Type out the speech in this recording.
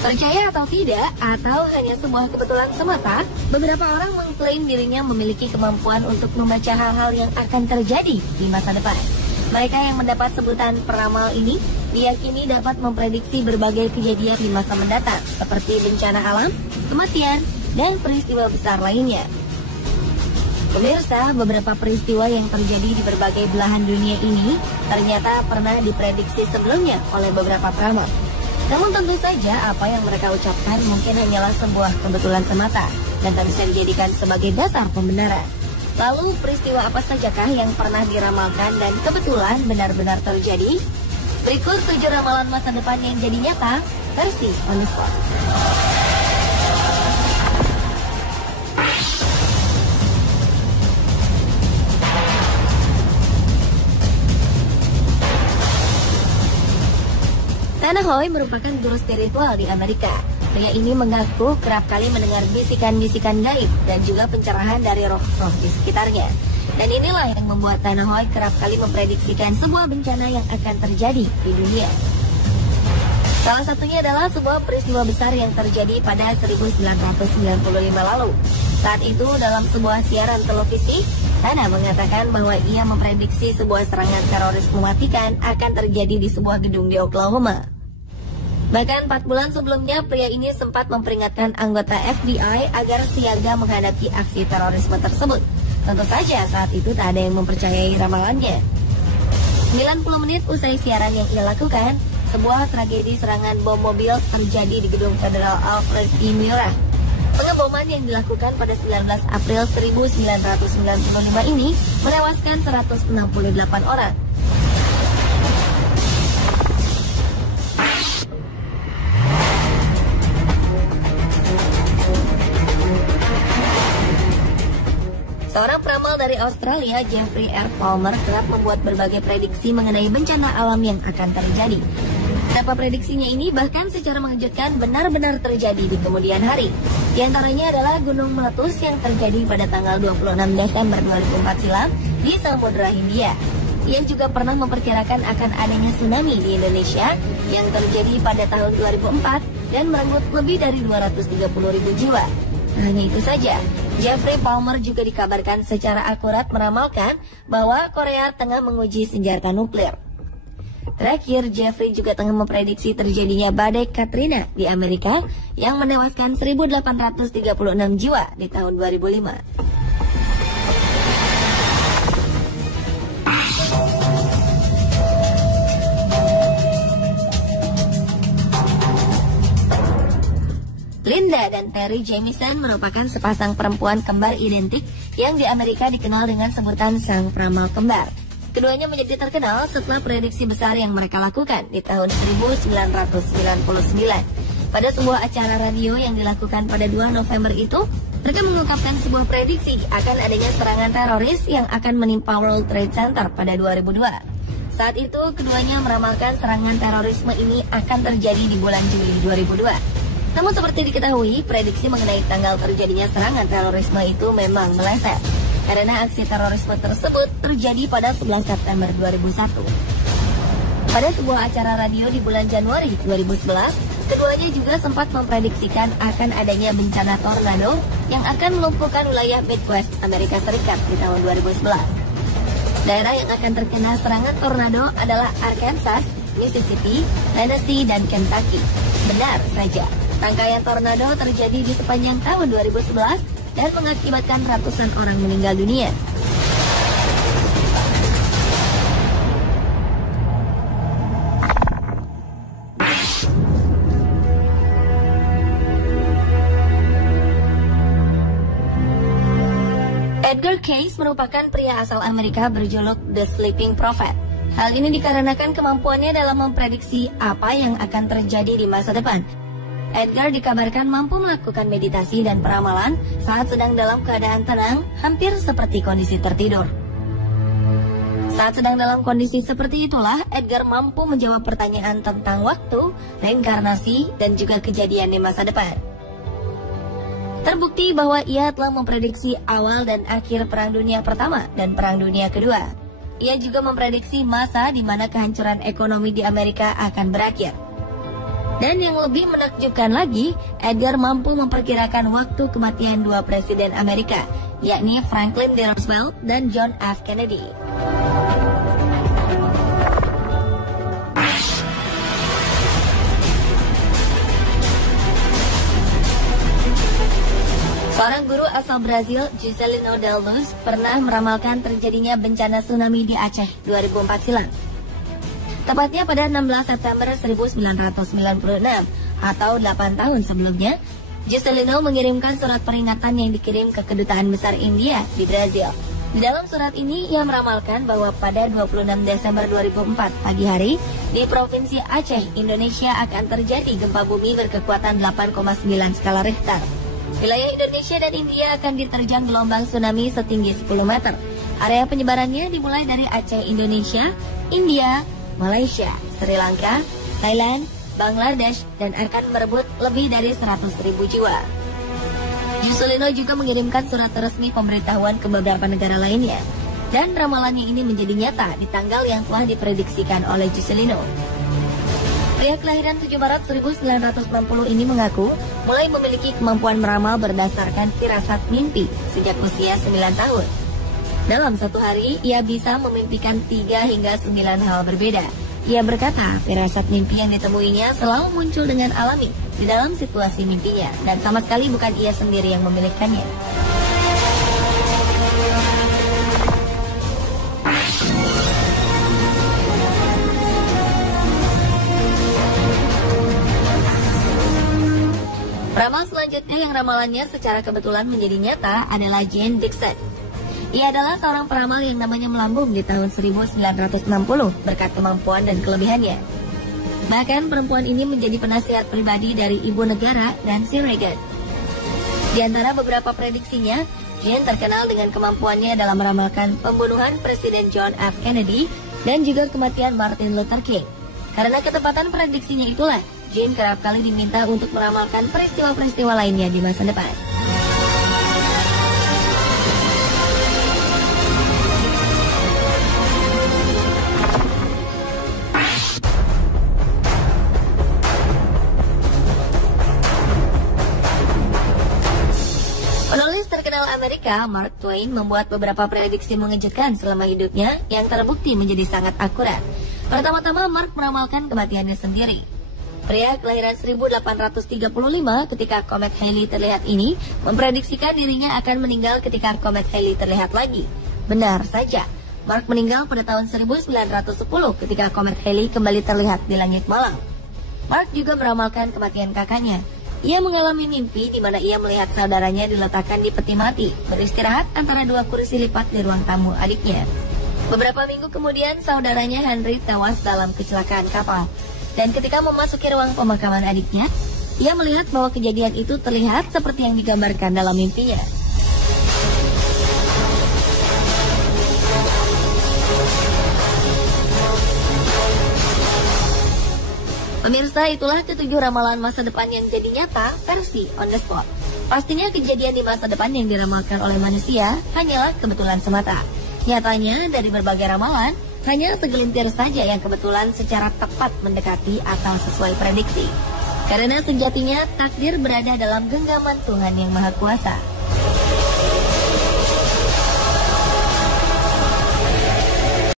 Percaya atau tidak, atau hanya sebuah kebetulan semata, beberapa orang mengklaim dirinya memiliki kemampuan untuk membaca hal-hal yang akan terjadi di masa depan. Mereka yang mendapat sebutan peramal ini diyakini dapat memprediksi berbagai kejadian di masa mendatang, seperti bencana alam, kematian, dan peristiwa besar lainnya. Pemirsa, beberapa peristiwa yang terjadi di berbagai belahan dunia ini ternyata pernah diprediksi sebelumnya oleh beberapa peramal. Namun tentu saja apa yang mereka ucapkan mungkin hanyalah sebuah kebetulan semata dan tak bisa dijadikan sebagai dasar pembenaran. Lalu peristiwa apa sajakah yang pernah diramalkan dan kebetulan benar-benar terjadi? Berikut 7 ramalan masa depan yang jadi nyata versi On The Spot. Tanahoy merupakan guru spiritual di Amerika. Pria ini mengaku kerap kali mendengar bisikan-bisikan gaib dan juga pencerahan dari roh-roh di sekitarnya. Dan inilah yang membuat Tanahoy kerap kali memprediksikan sebuah bencana yang akan terjadi di dunia. Salah satunya adalah sebuah peristiwa besar yang terjadi pada 1995 lalu. Saat itu dalam sebuah siaran televisi, Tana mengatakan bahwa ia memprediksi sebuah serangan teroris mematikan akan terjadi di sebuah gedung di Oklahoma. Bahkan 4 bulan sebelumnya, pria ini sempat memperingatkan anggota FBI agar siaga menghadapi aksi terorisme tersebut. Tentu saja saat itu tak ada yang mempercayai ramalannya. 90 menit usai siaran yang ia lakukan, sebuah tragedi serangan bom mobil terjadi di gedung Federal Alfred E. Murrah. Pengeboman yang dilakukan pada 19 April 1995 ini menewaskan 168 orang. Seorang peramal dari Australia, Jeffrey R. Palmer, kerap membuat berbagai prediksi mengenai bencana alam yang akan terjadi. Beberapa prediksinya ini bahkan secara mengejutkan benar-benar terjadi di kemudian hari. Di antaranya adalah gunung meletus yang terjadi pada tanggal 26 Desember 2004 silam di Samudra Hindia. Ia juga pernah memperkirakan akan adanya tsunami di Indonesia yang terjadi pada tahun 2004 dan merenggut lebih dari 230.000 jiwa. Hanya itu saja, Jeffrey Palmer juga dikabarkan secara akurat meramalkan bahwa Korea tengah menguji senjata nuklir. Terakhir, Jeffrey juga tengah memprediksi terjadinya badai Katrina di Amerika yang menewaskan 1.836 jiwa di tahun 2005. Linda dan Terry Jamison merupakan sepasang perempuan kembar identik yang di Amerika dikenal dengan sebutan sang peramal kembar. Keduanya menjadi terkenal setelah prediksi besar yang mereka lakukan di tahun 1999. Pada sebuah acara radio yang dilakukan pada 2 November itu, mereka mengungkapkan sebuah prediksi akan adanya serangan teroris yang akan menimpa World Trade Center pada 2002. Saat itu, keduanya meramalkan serangan terorisme ini akan terjadi di bulan Juli 2002. Namun seperti diketahui, prediksi mengenai tanggal terjadinya serangan terorisme itu memang meleset, karena aksi terorisme tersebut terjadi pada 11 September 2001. Pada sebuah acara radio di bulan Januari 2011, keduanya juga sempat memprediksikan akan adanya bencana tornado yang akan melumpuhkan wilayah Midwest Amerika Serikat di tahun 2011. Daerah yang akan terkena serangan tornado adalah Arkansas, Mississippi, Tennessee, dan Kentucky. Benar saja, rangkaian tornado terjadi di sepanjang tahun 2011 dan mengakibatkan ratusan orang meninggal dunia. Edgar Cayce merupakan pria asal Amerika berjuluk The Sleeping Prophet. Hal ini dikarenakan kemampuannya dalam memprediksi apa yang akan terjadi di masa depan. Edgar dikabarkan mampu melakukan meditasi dan peramalan saat sedang dalam keadaan tenang, hampir seperti kondisi tertidur. Saat sedang dalam kondisi seperti itulah, Edgar mampu menjawab pertanyaan tentang waktu, reinkarnasi, dan juga kejadian di masa depan. Terbukti bahwa ia telah memprediksi awal dan akhir Perang Dunia Pertama dan Perang Dunia Kedua. Ia juga memprediksi masa di mana kehancuran ekonomi di Amerika akan berakhir. Dan yang lebih menakjubkan lagi, Edgar mampu memperkirakan waktu kematian dua presiden Amerika, yakni Franklin D. Roosevelt dan John F. Kennedy. Seorang guru asal Brazil, Juscelino Del Luz, pernah meramalkan terjadinya bencana tsunami di Aceh 2004 silam. Tepatnya pada 16 September 1996 atau 8 tahun sebelumnya, Juscelino mengirimkan surat peringatan yang dikirim ke Kedutaan Besar India di Brazil. Di dalam surat ini, ia meramalkan bahwa pada 26 Desember 2004 pagi hari, di Provinsi Aceh, Indonesia akan terjadi gempa bumi berkekuatan 8,9 skala Richter. Wilayah Indonesia dan India akan diterjang gelombang tsunami setinggi 10 meter. Area penyebarannya dimulai dari Aceh, Indonesia, India, Malaysia, Sri Lanka, Thailand, Bangladesh, dan akan merebut lebih dari 100.000 jiwa. Juscelino juga mengirimkan surat resmi pemberitahuan ke beberapa negara lainnya. Dan ramalannya ini menjadi nyata di tanggal yang telah diprediksikan oleh Juscelino. Pria kelahiran 7 Maret 1960 ini mengaku mulai memiliki kemampuan meramal berdasarkan firasat mimpi sejak usia 9 tahun. Dalam satu hari, ia bisa memimpikan 3 hingga 9 hal berbeda. Ia berkata, firasat mimpi yang ditemuinya selalu muncul dengan alami di dalam situasi mimpinya, dan sama sekali bukan ia sendiri yang memilihkannya. Ramal selanjutnya yang ramalannya secara kebetulan menjadi nyata adalah Jane Dixon. Ia adalah seorang peramal yang namanya melambung di tahun 1960 berkat kemampuan dan kelebihannya. Bahkan perempuan ini menjadi penasihat pribadi dari ibu negara Nancy Reagan. Di antara beberapa prediksinya, Jane terkenal dengan kemampuannya dalam meramalkan pembunuhan Presiden John F. Kennedy dan juga kematian Martin Luther King. Karena ketepatan prediksinya itulah, Jane kerap kali diminta untuk meramalkan peristiwa-peristiwa lainnya di masa depan. Penulis terkenal Amerika, Mark Twain, membuat beberapa prediksi mengejutkan selama hidupnya yang terbukti menjadi sangat akurat. Pertama-tama, Mark meramalkan kematiannya sendiri. Pria kelahiran 1835 ketika komet Halley terlihat ini memprediksikan dirinya akan meninggal ketika komet Halley terlihat lagi. Benar saja, Mark meninggal pada tahun 1910 ketika komet Halley kembali terlihat di langit malam. Mark juga meramalkan kematian kakaknya. Ia mengalami mimpi di mana ia melihat saudaranya diletakkan di peti mati, beristirahat antara dua kursi lipat di ruang tamu adiknya. Beberapa minggu kemudian, saudaranya Henry tewas dalam kecelakaan kapal. Dan ketika memasuki ruang pemakaman adiknya, ia melihat bahwa kejadian itu terlihat seperti yang digambarkan dalam mimpinya. Pemirsa, itulah ketujuh ramalan masa depan yang jadi nyata versi on the spot. Pastinya kejadian di masa depan yang diramalkan oleh manusia hanyalah kebetulan semata. Nyatanya dari berbagai ramalan, hanya segelintir saja yang kebetulan secara tepat mendekati atau sesuai prediksi. Karena sejatinya takdir berada dalam genggaman Tuhan yang Maha Kuasa.